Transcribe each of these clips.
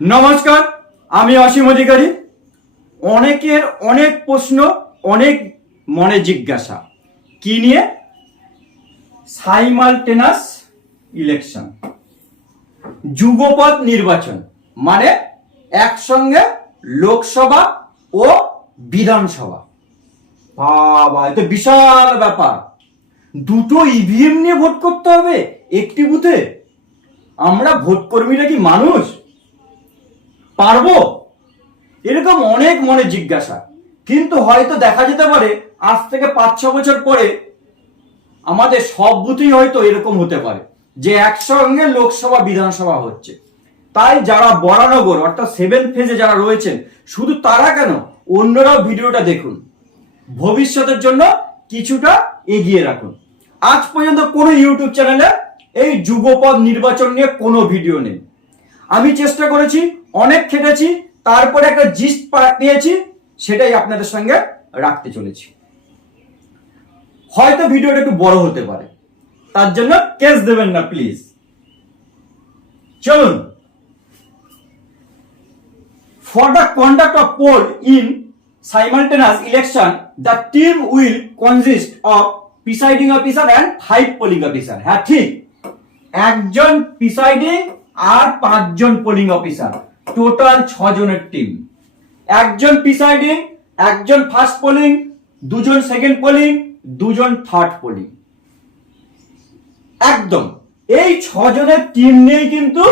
নমস্কার, আমি অসীম অধিকারী। অনেকের অনেক প্রশ্ন, অনেক মনে জিজ্ঞাসা। কি নিয়ে? সাইমালটেনাস ইলেকশন যুগপৎ নির্বাচন মানে একসঙ্গে লোকসভা ও বিধানসভা। বাবা, এ তো বিশাল ব্যাপার। দুটো ইভিএম নিয়ে ভোট করতে হবে, একটি বুথে? আমরা ভোট কর্মীরা কি মানুষ? পারব? এরকম অনেক মনে জিজ্ঞাসা। কিন্তু হয়তো দেখা যেতে পারে, আজ থেকে পাঁচ, ছ বছর পরে আমাদের সব বুথেই হয়তো এরকম হতে পারে, যে একসঙ্গে লোকসভা, বিধানসভা হচ্ছে। তাই যারা বরানগর, অর্থাৎ সেভেন ফেজে যারা রয়েছেন, শুধু তারা কেন? অন্যরাও ভিডিওটা দেখুন। ভবিষ্যতের জন্য কিছুটা এগিয়ে রাখুন। আজ পর্যন্ত কোনো ইউটিউব চ্যানেলে এই যুগপদ নির্বাচন নিয়ে কোনো ভিডিও নেই। আমি চেষ্টা করেছি অনেক খেটেছি, তারপরে একটা জিস্ট পেয়েছি সেটাই আপনাদের সঙ্গে রাখতে চলেছি। হয়তো ভিডিওটা একটু বড় হতে পারে। তার জন্য কেস দেবেন না, প্লিজ। চলুন। For the conduct of poll in simultaneous election the team will consist of presiding officer and five polling officer হ্যাঁ ঠিক। একজন প্রিসাইডিং আর পাঁচজন পোলিং অফিসার টোটাল ছজনের টিম। একজন প্রিসাইডিং, একজন ফার্স্ট পোলিং, দুজন সেকেন্ড পোলিং, দুজন থার্ড পোলিং। একদম। এই ছজনের টিম নিয়েই কিন্তু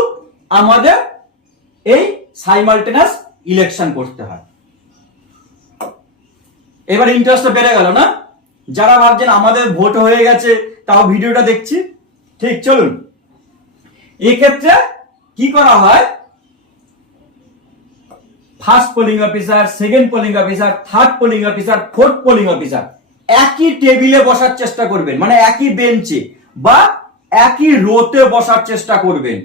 আমাদের এই সাইমালটেনাস ইলেকশন করতে হয়। এবার ইন্টারেস্টটা বেড়ে গেল না? যারা ভাবছেন আমাদের ভোট হয়ে গেছে, তাও ভিডিওটা দেখছি। ঠিক, চলুন। এক্ষেত্রে কি করা হয়? First polling officer second polling officer third polling officer fourth polling officer একই টেবিলে বসার চেষ্টা করবেন মানে একই বেঞ্চে বা একই রোতে বসার চেষ্টা করবেন।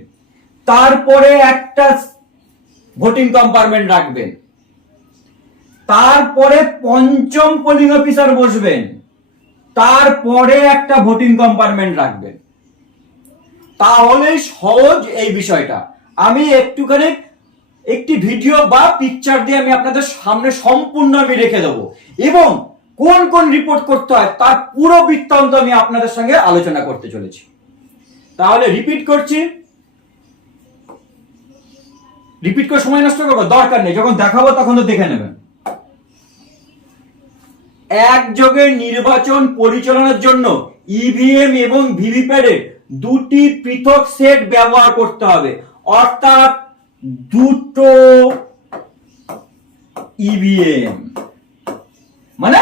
তারপরে একটা ভোটিং কম্পার্টমেন্ট রাখবেন। তারপরে পঞ্চম পোলিং অফিসার বসবেন। তারপরে একটা ভোটিং কম্পার্টমেন্ট রাখবেন। তাহলে সহজ এই বিষয়টা। আমি একটুখানি একটি ভিডিও বা পিকচার দিয়ে আমি আপনাদের সামনে সম্পূর্ণ আমি রেখে দেবো। এবং কোন কোন রিপোর্ট করতে হয় তার পুরো বৃত্তান্ত আমি আপনাদের সঙ্গে আলোচনা করতে চলেছি। তাহলে রিপিট করছি। রিপিট করে সময় নষ্ট করব, দরকার নেই। যখন দেখাবো তখন তো দেখে নেবেন। একযোগে নির্বাচন পরিচালনার জন্য ইভিএম এবং ভিভিপ্যাডের দুটি পৃথক সেট ব্যবহার করতে হবে। অর্থাৎ দুটো ইভিএম মানে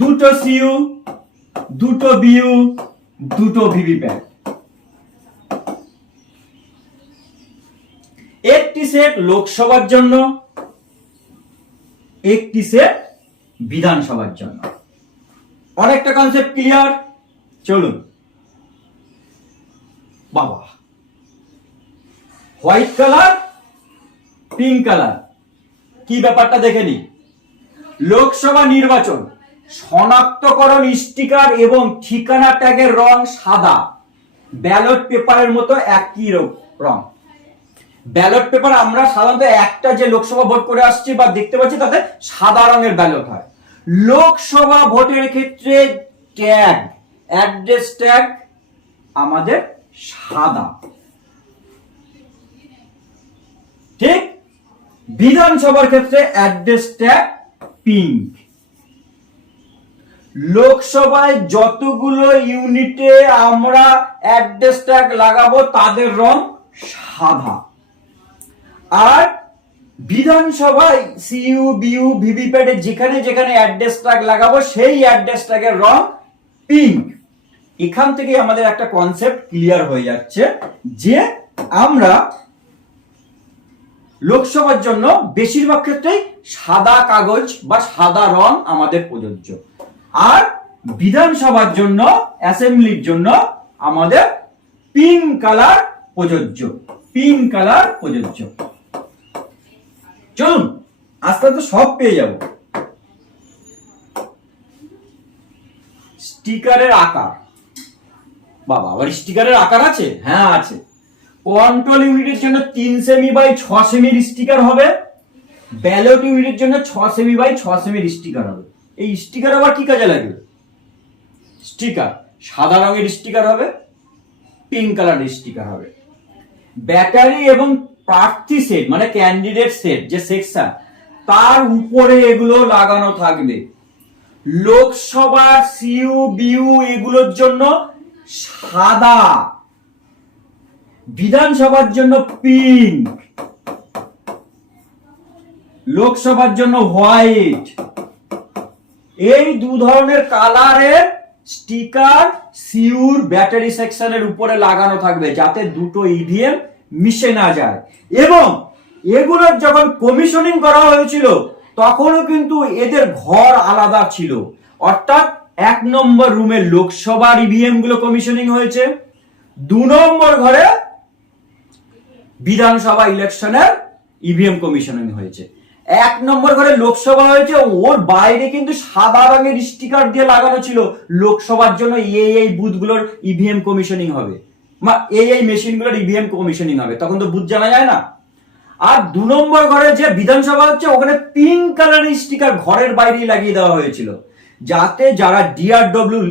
দুটো সিইউ দুটো বিইউ দুটো ভিভিপ্যাট একটি সেট লোকসভার জন্য, একটি সেট বিধানসভার জন্য। অনেকটা কনসেপ্ট ক্লিয়ার চলুন। বাবা। হোয়াইট কালার পিঙ্ক কালার কি ব্যাপারটা দেখে নি? লোকসভা নির্বাচন, শনাক্তকরণ স্টিকার এবং ঠিকানা ট্যাগের রং সাদা। ব্যালট পেপারের মতো একই র- ব্যালট পেপার আমরা সাধারণত একটা যে লোকসভা ভোট করে আসছি বা দেখতে পাচ্ছি, তাতে সাদা রঙের ব্যালট হয়। লোকসভা ভোটের ক্ষেত্রে ট্যাগ, অ্যাড্রেস ট্যাগ আমাদের সাদা। ঠিক বিধানসভার ক্ষেত্রে অ্যাড্রেস পিঙ্ক লোকসভায় যতগুলো ইউনিটে আমরা অ্যাড্রেস ট্যাগ লাগাবো, তাদের রং সাদা। আর বিধানসভায় সিইউ বিইউ ভিভিপ্যাটে যেখানে যেখানে অ্যাড্রেস ট্যাগ লাগাবো, সেই অ্যাড্রেস ট্যাগের রং পিঙ্ক এখান থেকে আমাদের একটা কনসেপ্ট ক্লিয়ার হয়ে যাচ্ছে যে আমরা লোকসভার জন্য বেশিরভাগ ক্ষেত্রেই সাদা কাগজ বা সাদা রং আমাদের প্রযোজ্য। আর বিধানসভার জন্য, অ্যাসেম্বলির জন্য আমাদের পিঙ্ক কালার প্রযোজ্য। পিঙ্ক কালার প্রযোজ্য। চলুন, আস্তে আস্তে সব পেয়ে যাব। স্টিকারের আকার। বাবা, আবার স্টিকারের আকার আছে? হ্যাঁ আছে। কন্ট্রোল ইউনিটের জন্য তিন সেমি বাই ছ সেমির স্টিকার হবে। ব্যালট ইউনিটের জন্য ছ সেমি বাই ছ সেমির স্টিকার হবে। এই স্টিকার আবার কি কাজে লাগবে? স্টিকার সাদা রঙের স্টিকার হবে পিঙ্ক কালারের স্টিকার হবে। ব্যাটারি এবং প্রার্থী সেট মানে ক্যান্ডিডেট সেট যে সেকশন তার উপরে এগুলো লাগানো থাকবে। লোকসভা সিইউ বিউ এগুলোর জন্য সাদা। বিধানসভার জন্য পিঙ্ক লোকসভার জন্য হোয়াইট এই দু ধরনের কালারের স্টিকার সিউর ব্যাটারি সেকশনের উপরে লাগানো থাকবে, যাতে দুটো ইভিএম মিশে না যায়। এবং এগুলোর যখন কমিশনিং করা হয়েছিল, তখনও কিন্তু এদের ঘর আলাদা ছিল। অর্থাৎ এক নম্বর রুমে লোকসভার ইভিএমগুলো কমিশনিং হয়েছে, দু নম্বর ঘরে বিধানসভা ইলেকশনের ইভিএম কমিশনিং হয়েছে। এক নম্বর ঘরে লোকসভা হয়েছে, ওর বাইরে কিন্তু সাদা রঙের স্টিকার দিয়ে লাগানো ছিল। লোকসভার জন্য এই এই বুথগুলোর ইভিএম কমিশনিং হবে। মা, এই এই মেশিনগুলোর ইভিএম কমিশনিং হবে। তখন তো বুথ জানা যায় না। আর দু নম্বর ঘরে যে বিধানসভা হচ্ছে, ওখানে পিঙ্ক কালারের স্টিকার ঘরের বাইরেই লাগিয়ে দেওয়া হয়েছিল। যাতে যারা ডিআরডব্লিউ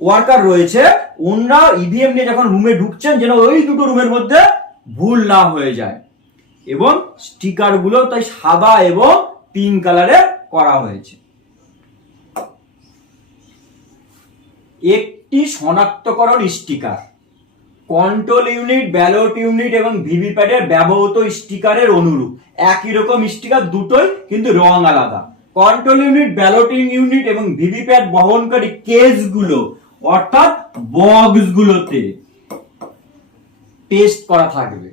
ওয়ার্কার রয়েছে, ওনারা ইভিএম নিয়ে যখন রুমে ঢুকছেন, যেন ওই দুটো রুমের মধ্যে ভুল না হয়ে যায়। এবং স্টিকারগুলো তাই সাদা এবং পিঙ্ক কালারের করা হয়েছে। একটি শনাক্তকরণ sticker control unit ballot unit এবং ভিভিপ্যাটের ব্যবহৃত স্টিকারের অনুরূপ। একই রকম স্টিকার দুটোই কিন্তু রং আলাদা। কন্ট্রোল ইউনিট ব্যালটিং ইউনিট এবং ভিভিপ্যাট বহনকারী কেসগুলো অর্থাৎ বক্সগুলোতে পেস্ট করা থাকবে।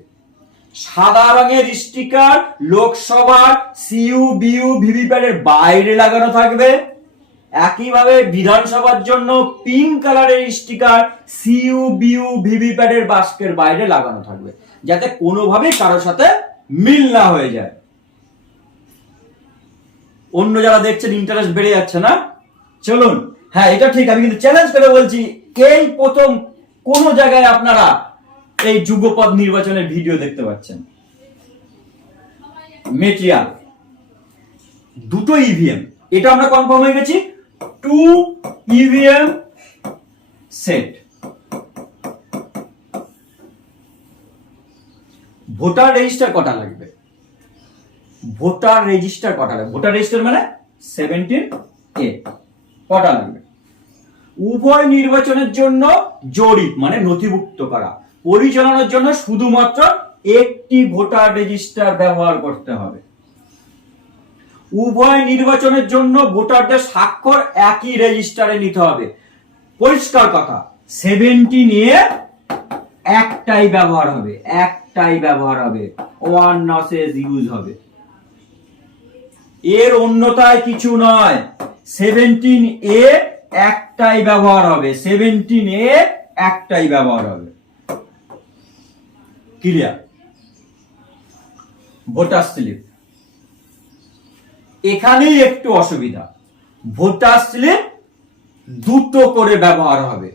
সাদা রঙের স্টিকার, লোকসভার সিইউ বিউ ভিভিপ্যাটের বাইরে লাগানো থাকবে। একইভাবে বিধানসভার জন্য পিঙ্ক কালারের স্টিকার, সিইউ বিউ ভিভিপ্যাটের বাস্কের বাইরে লাগানো থাকবে। যাতে কোনোভাবেই কারোর সাথে মিল না হয়ে যায়। অন্য যারা দেখছেন ইন্টারেস্ট বেড়ে যাচ্ছে না? চলুন। হ্যাঁ এটা ঠিক, আমি কিন্তু চ্যালেঞ্জ করে বলছি, এই প্রথম কোন জায়গায় আপনারা এই যুগপদ নির্বাচনের ভিডিও দেখতে পাচ্ছেন। মেটেরিয়াল দুটো ইভিএম এটা আমরা কনফার্ম হয়ে গেছি। Two EVM set voter register কটা লাগবে? ভোটার রেজিস্টার কটা লাগবে? ভোটার রেজিস্টার মানে সেভেন্টিন এ কটা লাগবে? উভয় নির্বাচনের জন্য জরিপ মানে নথিভুক্ত করা। পরিচালনার জন্য শুধুমাত্র একটি ভোটার রেজিস্টার ব্যবহার করতে হবে। উভয় নির্বাচনের জন্য ভোটারদের স্বাক্ষর একই রেজিস্টারে নিতে হবে। পরিষ্কার কথা সেভেন্টিন এ একটাই ব্যবহার হবে, একটাই ব্যবহার হবে ওয়ান নসেস ইউজ হবে। এর অন্যতায় কিছু নয় সেভেন্টিন এ একটাই ব্যবহার হবে সেভেন্টিন এ একটাই ব্যবহার হবে। ক্লিয়ার। ভোটার স্লিপ এখানেই একটু অসুবিধা। ভোটার স্লিপ দুটো করে ব্যবহার হবে।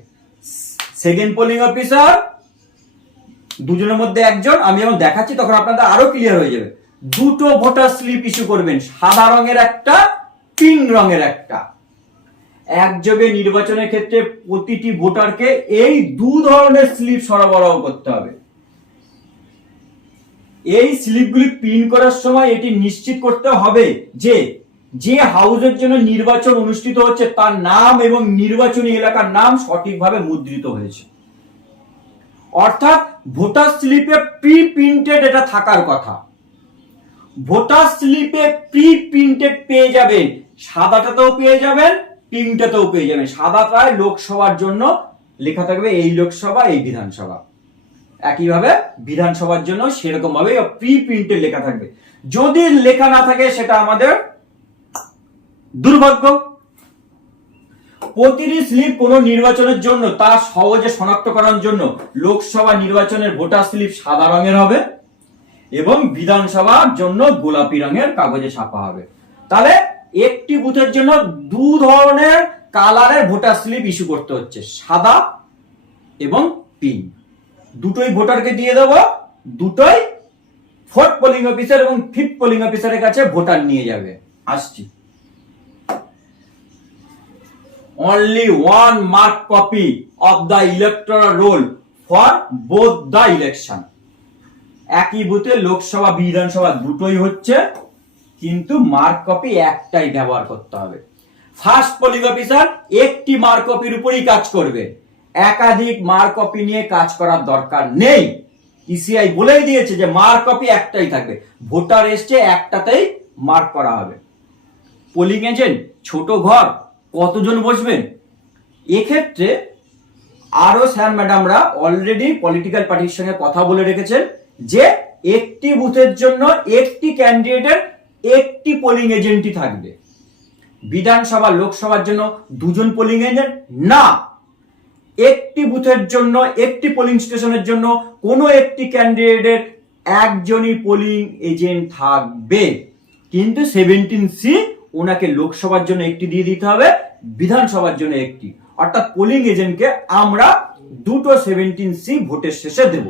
সেকেন্ড পোলিং অফিসার দুজনের মধ্যে একজন, আমি যখন দেখাচ্ছি তখন আপনাদের আরও ক্লিয়ার হয়ে যাবে। দুটো ভোটার স্লিপ ইস্যু করবেন। সাদা রঙের একটা, পিঙ্ক রঙের একটা। একযোগে নির্বাচনের ক্ষেত্রে প্রতিটি ভোটারকে এই দু ধরনের স্লিপ সরবরাহ করতে হবে। এই স্লিপগুলি প্রিন্ট করার সময় এটি নিশ্চিত করতে হবে যে যে হাউসের জন্য নির্বাচন অনুষ্ঠিত হচ্ছে তার নাম এবং নির্বাচনী এলাকার নাম সঠিকভাবে মুদ্রিত হয়েছে। অর্থাৎ ভোটার স্লিপে প্রি প্রিন্টেড এটা থাকার কথা। ভোটার স্লিপে প্রি প্রিন্টেড পেয়ে যাবেন, সাদাটাতেও পেয়ে যাবেন পিঙ্কটাতেও পেয়ে যাবেন। সাদাটায় লোকসভার জন্য লেখা থাকবে এই লোকসভা, এই বিধানসভা। একইভাবে বিধানসভার জন্য সেরকম ভাবে প্রি প্রিন্টে লেখা থাকবে। যদি লেখা না থাকে, সেটা আমাদের দুর্ভাগ্য। প্রতিটি স্লিপ কোন নির্বাচনের জন্য, তা সহজে শনাক্ত করার জন্য লোকসভা নির্বাচনের ভোটার স্লিপ সাদা রঙের হবে এবং বিধানসভার জন্য গোলাপি রঙের কাগজে ছাপা হবে। তাহলে একটি বুথের জন্য দু ধরনের কালারের ভোটার স্লিপ ইস্যু করতে হচ্ছে, সাদা এবং পিঙ্ক। দুটোই ভোটারকে দিয়ে দেবো, দুটোই ফোর্থ পোলিং অফিসার এবং ফিফথ পোলিং অফিসারের কাছে ভোটার নিয়ে যাবে। আসছি। Only one mark copy of the electoral roll for both the election একই বুথে লোকসভা, বিধানসভা দুটোই হচ্ছে, কিন্তু মার্ক কপি একটাই ব্যবহার করতে হবে। ফার্স্ট পোলিং অফিসার একটি মার্ক কপির উপরই কাজ করবে। একাধিক মার কপি নিয়ে কাজ করার দরকার নেই। ইসিআই বলেই দিয়েছে যে মার কপি একটাই থাকবে। ভোটার এসছে, একটাতেই মার্ক করা হবে। পোলিং এজেন্ট, ছোট ঘর, কতজন বসবেন? এক্ষেত্রে আরও স্যার ম্যাডামরা অলরেডি পলিটিক্যাল পার্টির সঙ্গে কথা বলে রেখেছেন যে একটি বুথের জন্য একটি ক্যান্ডিডেটের একটি পোলিং এজেন্টই থাকবে। বিধানসভা, লোকসভার জন্য দুজন পোলিং এজেন্ট না। একটি বুথের জন্য, একটি পোলিং স্টেশনের জন্য কোনো একটি ক্যান্ডিডেটের একজনই পোলিং এজেন্ট থাকবে। কিন্তু সেভেন্টিন সি ওনাকে লোকসভার জন্য একটি দিয়ে দিতে হবে, বিধানসভার জন্য একটি। অর্থাৎ পোলিং এজেন্টকে আমরা দুটো সেভেন্টিন সি ভোটের শেষে দেব।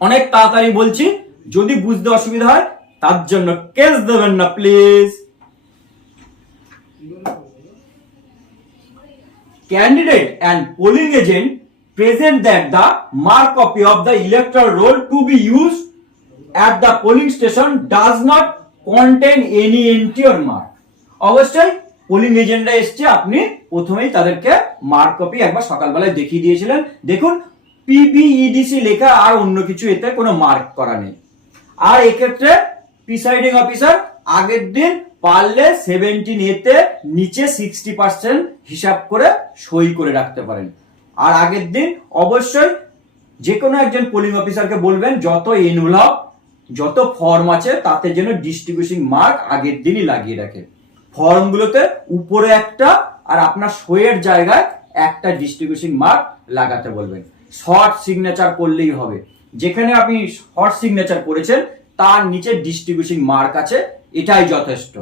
অনেক তাড়াতাড়ি বলছি, যদি বুঝতে অসুবিধা হয়, তার জন্য কেস দেবেন না please candidate and polling agent present that the mark copy of the electoral roll to be use at the polling station does not contain any entry or mark অবশ্যই পোলিং এজেন্টরা এসছে, আপনি প্রথমেই তাদেরকে মার্ক কপি একবার সকালবেলায় দেখিয়ে দিয়েছিলেন। দেখুন পিপিইডিসি লেখা আর অন্য কিছু এতে কোনো মার্ক করা নেই। আর এক্ষেত্রে প্রিসাইডিং অফিসার আগের দিন পারলে সেভেন্টিন এতে নিচে সিক্সটি পার্সেন্ট হিসাব করে সই করে রাখতে পারেন। আর আগের দিন অবশ্যই যে কোনো একজন পোলিং অফিসারকে বলবেন, যত এনভলপ যত ফর্ম আছে, তাতে যেন ডিস্ট্রিবিউশন মার্ক আগের দিনই লাগিয়ে রাখে। ফর্মগুলোতে উপরে একটা আর আপনার সইয়ের জায়গায় একটা ডিস্ট্রিবিউশন মার্ক লাগাতে বলবেন। শর্ট সিগনেচার করলেই হবে। যেখানে আপনি শর্ট সিগনেচার করেছেন, তার নিচে ডিস্ট্রিবিউশন মার্ক আছে এটাই যথেষ্ট।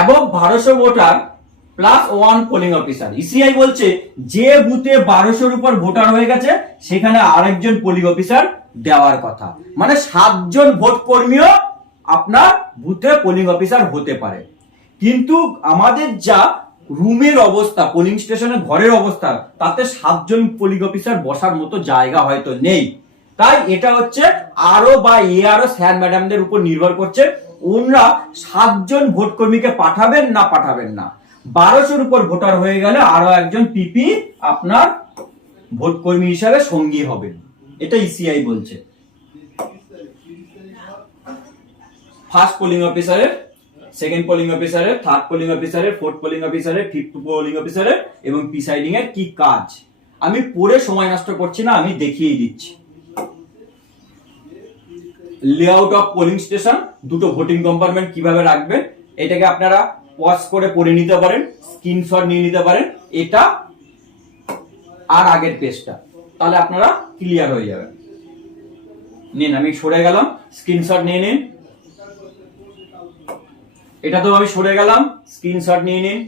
এবং বারোশো voter plus one polling officer ECI বলছে, যে বুথে বারোশোর উপর ভোটার হয়ে গেছে, সেখানে আরেকজন পোলিং অফিসার দেওয়ার কথা। মানে সাতজন ভোট কর্মীও আপনার বুথে পোলিং অফিসার হতে পারে। কিন্তু আমাদের যা রুমের অবস্থা পোলিং স্টেশনের ঘরের অবস্থা, তাতে সাতজন পোলিং অফিসার বসার মতো জায়গা হয়তো নেই। তাই এটা হচ্ছে আরও বা এ আরও স্যার ম্যাডামদের উপর নির্ভর করছে, ওনরা সাতজন ভোট কর্মীকে পাঠাবেন না পাঠাবেন না। বারোশোর উপর ভোটার হয়ে গেলে আরও একজন পিপি আপনার ভোট কর্মী হিসাবে সঙ্গী হবেন। এটা ইসিআই বলছে। ফার্স্ট পোলিং অফিসারের সেকেন্ড পোলিং অফিসারের থার্ড পোলিং অফিসারের ফোর্থ পোলিং অফিসারের ফিফথ পোলিং অফিসারের এবং প্রিসাইডিং এর কি কাজ? আমি পড়ে সময় নষ্ট করছি না, আমি দেখিয়ে দিচ্ছি। লেআউট অফ পোলিং স্টেশন দুটো ভোটিং কম্পার্টমেন্ট কীভাবে রাখবেন, এটাকে আপনারা পজ করে পড়ে নিতে পারেন স্ক্রিনশট নিয়ে নিতে পারেন, এটা আর আগের পেজটা তাহলে আপনারা ক্লিয়ার হয়ে যাবেন। নিন, আমি সরে গেলাম স্ক্রিনশট নিয়ে নিন। এটা তো আমি সরে গেলাম স্ক্রিনশট নিয়ে নিন।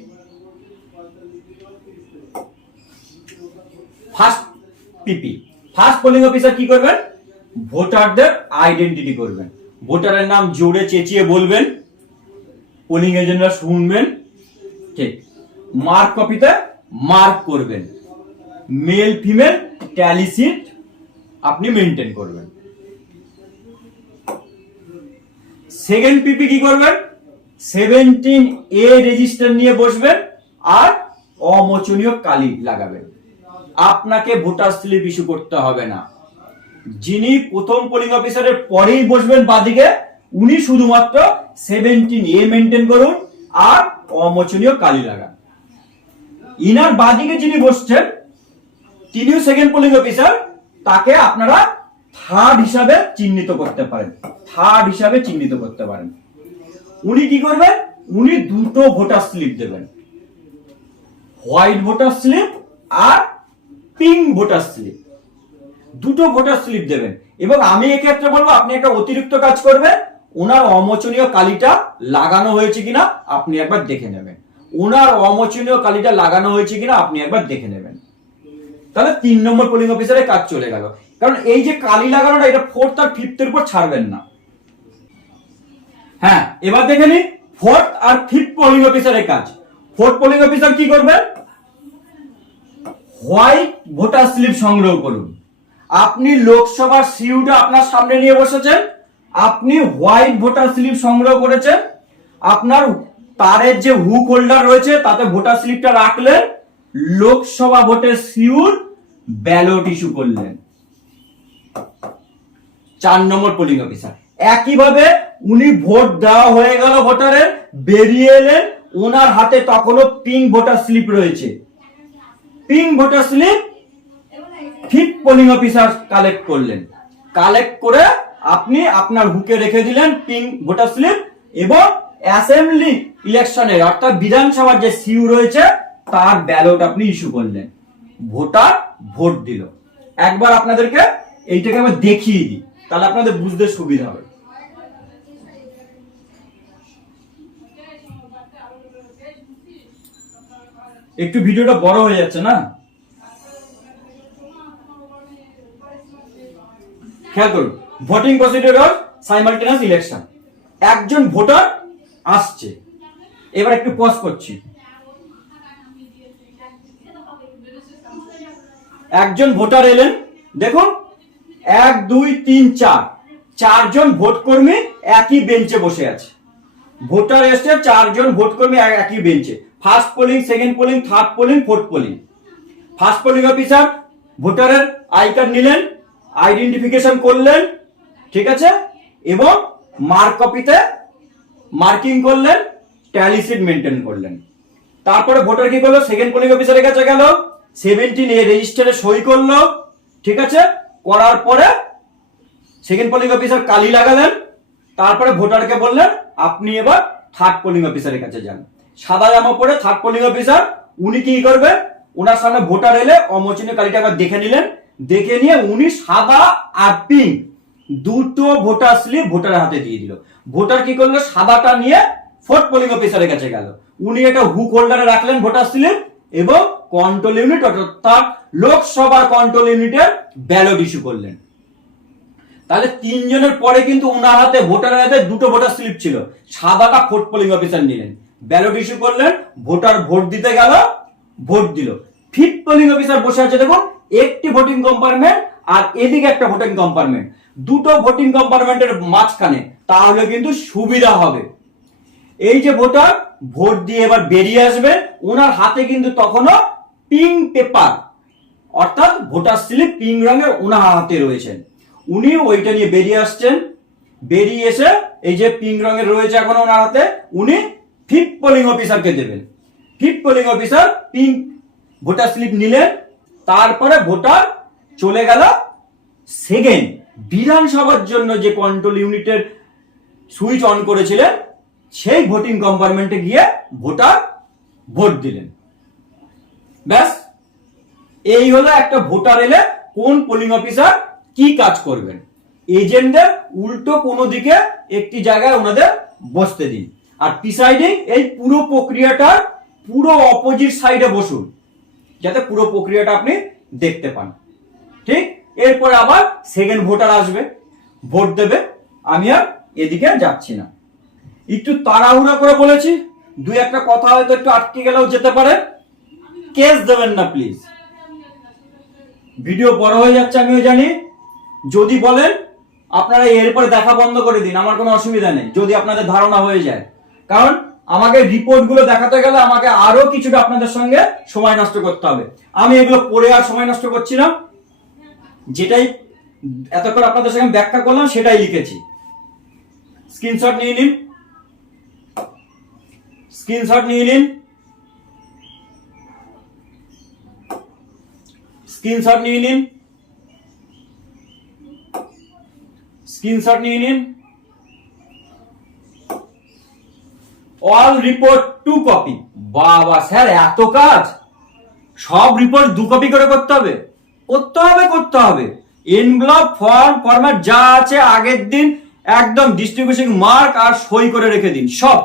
First PP first polling officer কি করবেন? ভোটারদের আইডেন্টিটি করবেন। ভোটারের নাম জোরে চেঁচিয়ে বলবেন পোলিং এজেন্টরা শুনবেন, ঠিক মার্ক কপিতে মার্ক করবেন। মেল ফিমেল ট্যালিসিট আপনি মেনটেন করবেন। সেকেন্ড পিপি কি করবেন? সেভেন্টিন এ রেজিস্টার নিয়ে বসবেন আর অমোচনীয় কালি লাগাবেন। আপনাকে ভোটার স্লিপ ইস্যু করতে হবে না। যিনি প্রথম পোলিং অফিসারের পরেই বসবেন বাদিকে, উনি শুধুমাত্র সেভেন্টিন এ মেনটেন করুন আর অমোচনীয় কালি লাগান। ইনার বাদিকে যিনি বসছেন, তিনিও সেকেন্ড পোলিং অফিসার তাকে আপনারা থার্ড হিসাবে চিহ্নিত করতে পারেন। থার্ড হিসাবে চিহ্নিত করতে পারেন। উনি কি করবেন? উনি দুটো ভোটার স্লিপ দেবেন। হোয়াইট ভোটার স্লিপ আর পিঙ্ক ভোটার স্লিপ দুটো ভোটার স্লিপ দেবেন। এবং আমি এক্ষেত্রে বলব, আপনি একটা অতিরিক্ত কাজ করবেন। ওনার অমোচনীয় কালিটা লাগানো হয়েছে কিনা আপনি একবার দেখে নেবেন। ওনার অমোচনীয় কালিটা লাগানো হয়েছে কিনা আপনি একবার দেখে নেবেন। তাহলে তিন নম্বর পোলিং অফিসারের কাজ চলে গেল। কারণ এই যে কালি লাগানোটা, এটা ফোর্থ আর ফিফথের উপর ছাড়বেন না। হ্যাঁ এবার দেখে নিন ফোর্থ আর ফিফথ পোলিং অফিসারের কাজ। ফোর্থ পোলিং অফিসার কি করবেন? হোয়াইট ভোটার স্লিপ সংগ্রহ করুন। আপনি লোকসভার সিউটা আপনার সামনে নিয়ে বসেছেন, আপনি হোয়াইট ভোটার স্লিপ সংগ্রহ করেছেন, আপনার তারের যে হুক হোল্ডার রয়েছে তাতে ভোটার স্লিপটা রাখলেন, লোকসভা ভোটের সিউর ব্যালট ইস্যু করলেন। চার নম্বর পোলিং অফিসার একইভাবে উনি ভোট দেওয়া হয়ে গেল ভোটারের, বেরিয়ে এলেন, ওনার হাতে তখনও পিঙ্ক ভোটার স্লিপ রয়েছে। Pink voter slip fifth polling officer collect করলেন। কালেক্ট করে আপনি আপনার হুকে রেখে দিলেন পিঙ্ক ভোটার স্লিপ এবং অ্যাসেম্বলি ইলেকশনের অর্থাৎ বিধানসভার যে সিউ রয়েছে, তার ব্যালট আপনি ইস্যু করলেন। ভোটার ভোট দিল। একবার আপনাদেরকে এইটাকে আমি দেখিয়ে দিই, তাহলে আপনাদের বুঝতে সুবিধা হবে। একটু ভিডিওটা বড় হয়ে যাচ্ছে না? খেয়াল করুন voting procedure of simultaneous election একজন ভোটার আসছে। এবার একটু পজ করছি। একজন ভোটার এলেন, দেখুন, এক, দুই, তিন, চার। চারজন ভোট কর্মী একই বেঞ্চে বসে আছে। ভোটার এসছে, চারজন ভোট কর্মী একই বেঞ্চে first polling second polling third polling fourth polling first polling officer ভোটারের আই কার্ড নিলেন। আইডেন্টিফিকেশন করলেন, ঠিক আছে? এবং মার্ক কপিতে মার্কিং করলেন ট্যালি সিট মেনটেন করলেন। তারপরে ভোটার কি করল? সেকেন্ড পোলিং অফিসারের কাছে গেল সেভেন্টিন এ রেজিস্টারে সই করল, ঠিক আছে? করার পরে সেকেন্ড পোলিং অফিসার কালি লাগালেন, তারপরে ভোটারকে বললেন, আপনি এবার থার্ড পোলিং অফিসারের কাছে যান। সাদা জামা পরে থার্ড পোলিং অফিসার উনি কি করবে? ওনার সামনে ভোটার এলে অমোচনীয় কালিটা একবার দেখে নিলেন দেখে নিয়ে উনি সাদা আর পিঙ্ক দুটো ভোটার স্লিপ ভোটারের হাতে দিয়ে দিল। ভোটার কি করল? সাদাটা নিয়ে ফোর্থ পোলিং অফিসারের কাছে গেল। উনি এটা হুক হোল্ডারে রাখলেন ভোটার স্লিপ এবং কন্ট্রোল ইউনিট অর্থাৎ লোকসভার কন্ট্রোল ইউনিটের ব্যালট ইস্যু করলেন। তাহলে তিনজনের পরে কিন্তু ওনার হাতে ভোটারের হাতে দুটো ভোটার স্লিপ ছিল। সাদাটা ফোর্থ পোলিং অফিসার নিলেন। ব্যালট ইস্যু করলেন ভোটার ভোট দিতে গেল, ভোট দিল। ফিফথ পোলিং অফিসার বসে আছে, দেখুন একটি ভোটিং কম্পার্টমেন্ট আর এদিকে একটা ভোটিং কম্পার্টমেন্ট দুটো ভোটিং কম্পার্টমেন্টের মাঝখানে, তাহলে কিন্তু সুবিধা হবে। এই যে ভোটার ভোট দিয়ে এবার বেরিয়ে আসবে। ওনার হাতে কিন্তু তখনও পিঙ্ক পেপার অর্থাৎ ভোটার স্লিপ পিঙ্ক রঙের ওনার হাতে রয়েছেন উনি ওইটা নিয়ে বেরিয়ে আসছেন। বেরিয়ে এসে এই যে পিঙ্ক রঙের রয়েছে এখন ওনার হাতে, উনি ফিফথ পোলিং অফিসারকে দেবেন। Fifth polling officer pink voter slip নিলেন। তারপরে ভোটার চলে গেল সেকেন্ড। বিধানসভার জন্য যে কন্ট্রোল ইউনিটের সুইচ অন করেছিলেন, সেই ভোটিং কম্পার্টমেন্টে গিয়ে ভোটার ভোট দিলেন। ব্যাস, এই হলো একটা ভোটার এলে কোন পোলিং অফিসার কি কাজ করবেন। এজেন্টদের উল্টো কোনো দিকে একটি জায়গায় ওনাদের বসতে দিন। আর প্রিসাইডিং এই পুরো প্রক্রিয়াটার পুরো অপোজিট সাইডে বসুন। যাতে পুরো প্রক্রিয়াটা আপনি দেখতে পান। ঠিক? এরপরে আবার সেকেন্ড ভোটার আসবে। ভোট দেবে। আমি আর এদিকে যাচ্ছি না। একটু তাড়াহুড়া করে বলেছি। দুই একটা কথা হয়তো একটু আটকে গেলেও যেতে পারে। কেস দেবেন না প্লিজ ভিডিও বড় হয়ে যাচ্ছে, আমিও জানি। যদি বলেন, আপনারা এরপরে দেখা বন্ধ করে দিন। আমার কোনো অসুবিধা নেই। যদি আপনাদের ধারণা হয়ে যায়। কারণ আমাকে রিপোর্টগুলো দেখাতে গেলে আমাকে আরও কিছুটা আপনাদের সঙ্গে সময় নষ্ট করতে হবে। আমি এগুলো পড়ে আর সময় নষ্ট করছি না। যেটাই এতক্ষণ আপনাদের সঙ্গে ব্যাখ্যা করলাম, সেটাই লিখেছি। স্ক্রিনশট নিয়ে নিন। স্ক্রিনশট নিয়ে নিন। স্ক্রিনশট নিয়ে নিন। স্ক্রিনশট নিয়ে নিন। অল রিপোর্ট টু কপি বাবা স্যার, এত কাজ? সব রিপোর্ট দু কপি করে করতে হবে। করতে হবে করতে হবে। এনভলপ ফর্ম ফরম্যাট যা আছে আগের দিন একদম ডিস্ট্রিবিউশন মার্ক আর সই করে রেখে দিন, সব।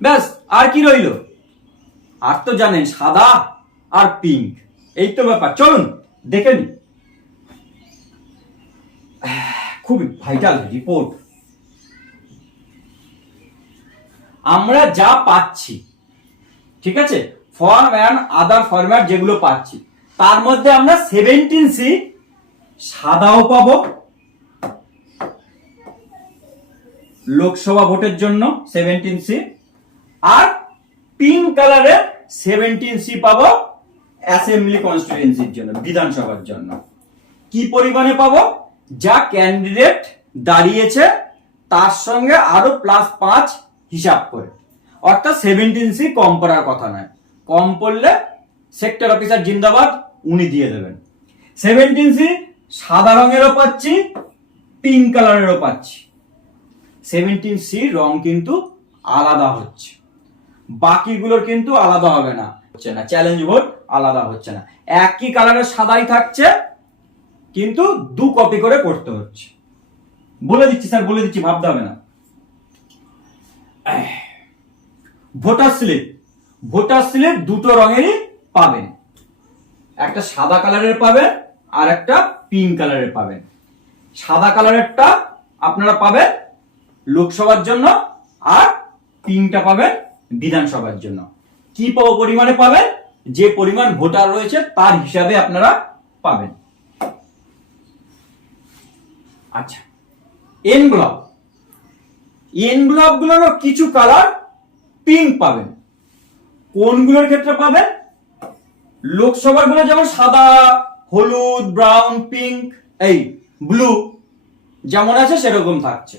ব্যাস, আর কি রইল? আর তো জানেন, সাদা আর পিঙ্ক এই তো ব্যাপার। চলুন, দেখে নি খুবই ভাইটাল রিপোর্ট আমরা যা পাচ্ছি, ঠিক আছে? ফর্ম অ্যান্ড আদার ফরম্যাট যেগুলো পাচ্ছি, তার মধ্যে আমরা সেভেন্টিন সি সাদাও পাব লোকসভা ভোটের জন্য সেভেন্টিন সি আর পিঙ্ক কালারের সেভেন্টিন সি পাবো অ্যাসেম্বলি কনস্টিটিউয়েন্সির জন্য, বিধানসভার জন্য। কি পরিমাণে পাবো? যা ক্যান্ডিডেট দাঁড়িয়েছে, তার সঙ্গে আরও প্লাস পাঁচ হিসাব করে। অর্থাৎ সেভেন্টিন সি কম করার কথা নয়। কম পড়লে সেক্টর অফিসার জিন্দাবাদ, উনি দিয়ে দেবেন। সেভেন্টিন সি সাদা রঙেরও পাচ্ছি পিঙ্ক কালারেরও পাচ্ছি। সেভেন্টিন সি রং কিন্তু আলাদা হচ্ছে। বাকিগুলোর কিন্তু আলাদা হবে না, হচ্ছে না। চ্যালেঞ্জ ভোট আলাদা হচ্ছে না। একই কালারের সাদাই থাকছে, কিন্তু দু কপি করে করতে হচ্ছে। বলে দিচ্ছি স্যার বলে দিচ্ছি, ভাবতে হবে না। Voter slip. ভোটার স্লিপ দুটো রঙেরই পাবেন। একটা সাদা কালারের পাবেন আর একটা পিঙ্ক কালারের পাবেন। সাদা কালারেরটা আপনারা পাবেন লোকসভার জন্য আর পিঙ্কটা পাবেন বিধানসভার জন্য। কি পরিমাণে পাবেন? যে পরিমাণ ভোটার রয়েছে তার হিসাবে আপনারা পাবেন। আচ্ছা এন এনভলপ গুলোরও কিছু কালার পিঙ্ক পাবেন। কোনগুলোর ক্ষেত্রে পাবেন? লোকসভারগুলো যেমন সাদা, হলুদ ব্রাউন পিঙ্ক এই ব্লু যেমন আছে সেরকম থাকছে।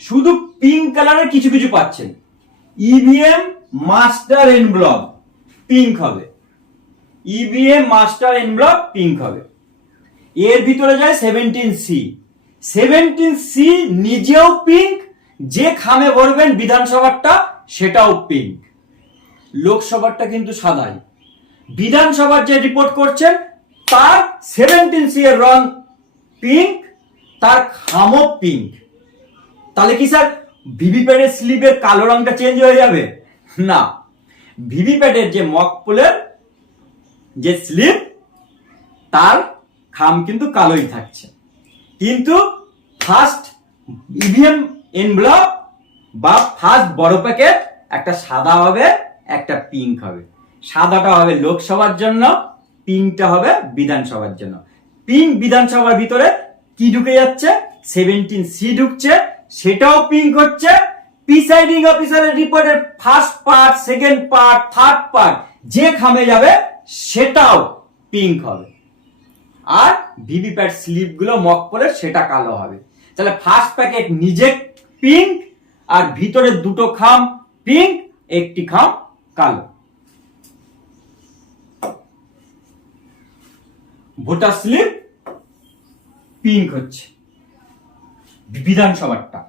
শুধু পিঙ্ক কালারের কিছু কিছু পাচ্ছেন। ইভিএম মাস্টার এনভলপ পিঙ্ক হবে। ইভিএম মাস্টার এনভলপ পিঙ্ক হবে। এর ভিতরে যায় সেভেন্টিন সি সেভেন্টিন সি নিজেও পিঙ্ক যে খামে ভরবেন বিধানসভারটা, সেটাও পিঙ্ক লোকসভারটা কিন্তু সাদাই। বিধানসভার যে রিপোর্ট করছেন, তার সেভেন্টিন সি এর রং পিঙ্ক তার খামও পিঙ্ক তাহলে কি স্যার, ভিভিপ্যাটের স্লিপের কালো রংটা চেঞ্জ হয়ে যাবে? না। ভিভিপ্যাটের যে মকপুলের যে স্লিপ, তার খাম কিন্তু কালোই থাকছে। কিন্তু ফার্স্ট ইভিএম এনভলপ বা ফার্স্ট বড় প্যাকেট একটা সাদা হবে, একটা পিঙ্ক হবে। সাদাটা হবে লোকসভার জন্য পিঙ্কটা হবে বিধানসভার জন্য। পিঙ্ক বিধানসভার ভিতরে কি ঢুকে যাচ্ছে? সেভেন্টিন সি ঢুকছে, সেটাও পিঙ্ক হচ্ছে। প্রিসাইডিং অফিসারের রিপোর্টের first part second part third part যে খামে যাবে, সেটাও পিঙ্ক হবে। আর ভিভিপ্যাট স্লিপগুলো মক করে সেটা কালো হবে। তাহলে ফার্স্ট প্যাকেট নিজে পিঙ্ক আর ভিতরে দুটো খাম পিঙ্ক, একটি খাম কালো। ভোটার স্লিপ পিঙ্ক হচ্ছে। বিধানসভাটা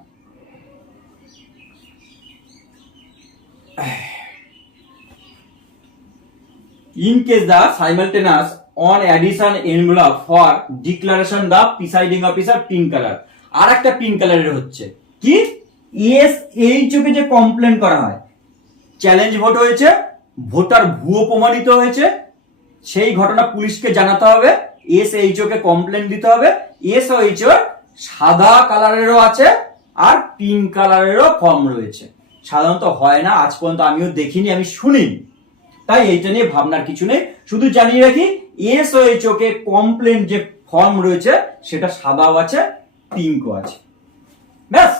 in case the simultaneous on addition envelope for declaration the presiding officer pink colour আর একটা পিঙ্ক কালারের হচ্ছে। কি? এস এই চোখে যে কমপ্লেন করা হয়। চ্যালেঞ্জ ভোট হয়েছে ভোটার ভুয়ো প্রমাণিত হয়েছে, সেই ঘটনা পুলিশকে জানাতে হবে এস এইচ ওকে কমপ্লেন দিতে হবে এস ও এইচ ও সাদা কালারেরও আছে, আর পিঙ্ক কালারেরও ফর্ম রয়েছে। সাধারণত হয় না, আজ পর্যন্ত আমিও দেখিনি, আমি শুনিনি তাই এইটা নিয়ে ভাবনার কিছু নেই। শুধু জানিয়ে রাখি এস ওকে কমপ্লেন যে ফর্ম রয়েছে, সেটা সাদাও আছে পিঙ্কও আছে। ব্যাস।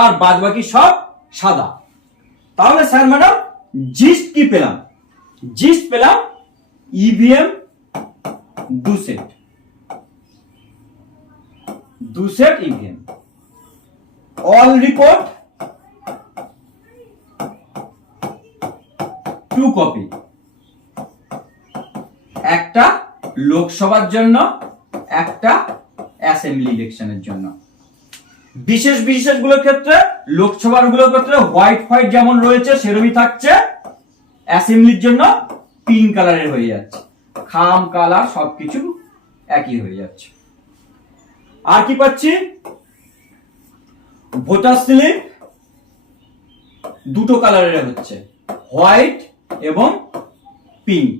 আর বাদ বাকি সব সাদা। তাহলে স্যার ম্যাডাম, জিস্ট কি পেলাম? জিস্ট পেলাম ইভিএম দু সেট। দু set EVM all report two copy একটা লোকসভার জন্য, একটা অ্যাসেম্বলি ইলেকশনের জন্য। বিশেষ বিশেষগুলোর ক্ষেত্রে লোকসভারগুলোর ক্ষেত্রে হোয়াইট হোয়াইট যেমন রয়েছে সেরকমই থাকছে। অ্যাসেম্বলির জন্য পিঙ্ক কালারের হয়ে যাচ্ছে। খাম কালার সবকিছু একই হয়ে যাচ্ছে। আর কি পাচ্ছি? ভোটার স্লিপ দুটো কালারের হচ্ছে, হোয়াইট এবং পিঙ্ক।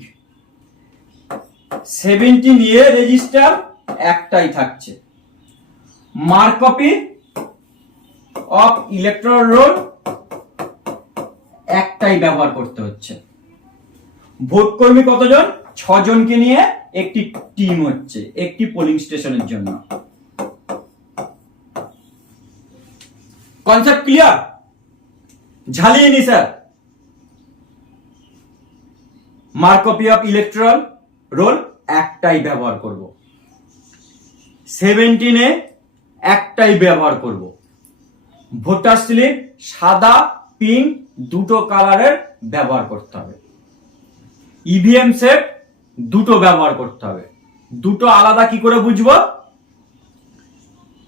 সেভেন্টি নিয়ে রেজিস্টার একটাই থাকছে। Mark copy of electoral roll একটাই ব্যবহার করতে হচ্ছে। ভোট কর্মী কতজন? ছজনকে নিয়ে একটি টিম হচ্ছে, একটি পোলিং স্টেশনের জন্য। কনসেপ্ট ক্লিয়ার ঝালিয়ে নি sir mark copy of electoral roll একটাই ব্যবহার করব। সেভেন্টিনে একটাই ব্যবহার করব। ভোটার স্লিপ সাদা পিঙ্ক দুটো কালারের ব্যবহার করতে হবে। ইভিএম সেট দুটো ব্যবহার করতে হবে। দুটো আলাদা কি করে বুঝব?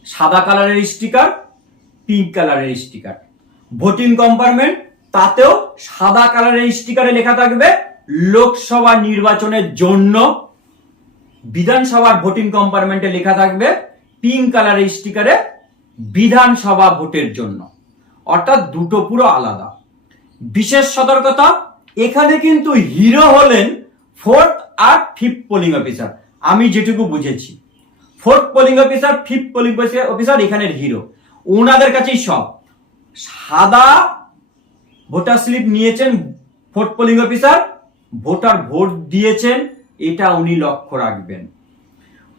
সাদা কালারের স্টিকার পিঙ্ক কালারের স্টিকার ভোটিং কম্পার্টমেন্ট তাতেও সাদা কালারের স্টিকারে লেখা থাকবে, লোকসভা নির্বাচনের জন্য। বিধানসভার ভোটিং কম্পার্টমেন্টে লেখা থাকবে পিঙ্ক কালারের স্টিকারে বিধানসভা ভোটের জন্য। অর্থাৎ দুটো পুরো আলাদা। বিশেষ সতর্কতা, এখানে কিন্তু হিরো হলেন ফোর্থ আর ফিফথ পোলিং অফিসার আমি যেটুকু বুঝেছি। Fourth polling officer fifth polling officer এখানের হিরো। ওনাদের কাছেই সব। সাদা ভোটার স্লিপ নিয়েছেন vote polling officer voter vote দিয়েছেন, এটা উনি লক্ষ্য রাখবেন।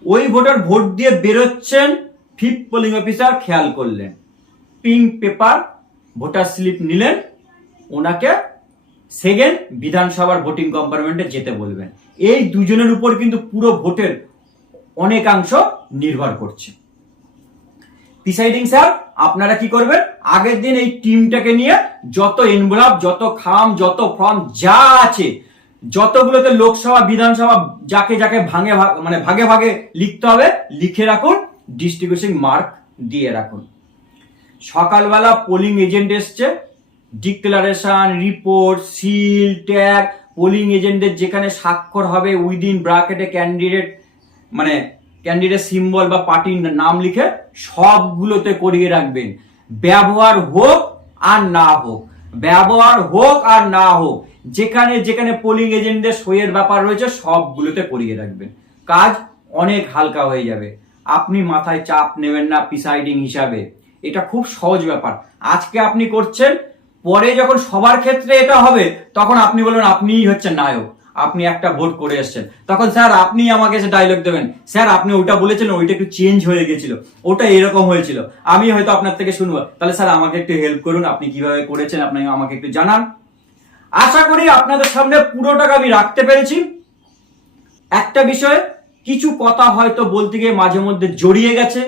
ওই ভোটার ভোট দিয়ে বেরোচ্ছেন ফিফথ পোলিং অফিসার খেয়াল করলেন। পিঙ্ক পেপার ভোটার স্লিপ নিলেন। ওনাকে সেকেন্ড বিধানসভার ভোটিং কম্পার্টমেন্টে যেতে বলবেন। এই দুজনের উপর কিন্তু পুরো ভোটের অনেকাংশ নির্ভর করছে। প্রিসাইডিং স্যার আপনারা কি করবেন? আগের দিন এই টিমটাকে নিয়ে যত এনভেলপ যত খাম, যত ফর্ম যা আছে, যতগুলোতে লোকসভা, বিধানসভা যাকে যাকে ভাঙে মানে ভাগে ভাগে লিখতে হবে, লিখে রাখুন। ডিস্ট্রিবিউশন মার্ক দিয়ে রাখুন। সকালবেলা পোলিং এজেন্ট এসছে declaration report seal tag polling এজেন্টের যেখানে স্বাক্ষর হবে উইদিন ব্রাকেটে ক্যান্ডিডেট মানে ক্যান্ডিডেট সিম্বল বা পার্টির নাম লিখে সবগুলোতে করিয়ে রাখবেন। ব্যবহার হোক আর না হোক, ব্যবহার হোক আর না হোক, যেখানে যেখানে পোলিং এজেন্টদের সইয়ের ব্যাপার রয়েছে সবগুলোতে করিয়ে রাখবেন। কাজ অনেক হালকা হয়ে যাবে। আপনি মাথায় চাপ নেবেন না প্রিসাইডিং হিসাবে। এটা খুব সহজ ব্যাপার। আজকে আপনি করছেন, পরে যখন সবার ক্ষেত্রে এটা হবে, তখন আপনি বলবেন, আপনিই হচ্ছেন নায়ক। আপনি একটা ভোট করে এসছেন। তখন, স্যার, আপনি আমাকে এসে ডায়লগ দেবেন। স্যার, আপনি ওইটা বলেছিলেন, ওইটা একটু চেঞ্জ হয়ে গেছিল। ওটা এরকম হয়েছিল। আমি হয়তো আপনার থেকে শুনব। তাহলে, স্যার, আমাকে একটু হেল্প করুন। আপনি কীভাবে করেছেন, আপনি আমাকে একটু জানান। আশা করি আপনাদের সামনে পুরোটাকে আমি রাখতে পেরেছি। একটা বিষয় কিছু কথা হয়তো বলতে গিয়ে মাঝে মধ্যে জড়িয়ে গেছে,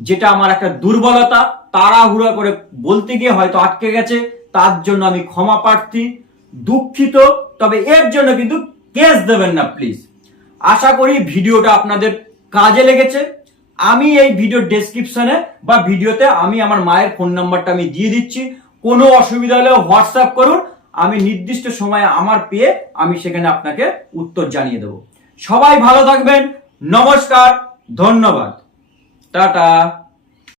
যেটা আমার একটা দুর্বলতা, তাড়াহুড়া করে বলতে গিয়ে হয়তো আটকে গেছে, তার জন্য আমি ক্ষমা প্রার্থী, দুঃখিত, তবে এর জন্য কিন্তু কেস দেবেন না প্লিজ আশা করি ভিডিওটা আপনাদের কাজে লেগেছে। আমি এই ভিডিও ডেসক্রিপশনে বা ভিডিওতে আমি আমার মায়ের ফোন নাম্বারটা আমি দিয়ে দিচ্ছি। কোনো অসুবিধা হলে হোয়াটসঅ্যাপ করুন। আমি নির্দিষ্ট সময়ে আমার পেয়ে আমি সেখানে আপনাকে উত্তর জানিয়ে দেবো। সবাই ভালো থাকবেন। নমস্কার ধন্যবাদ। টাটা।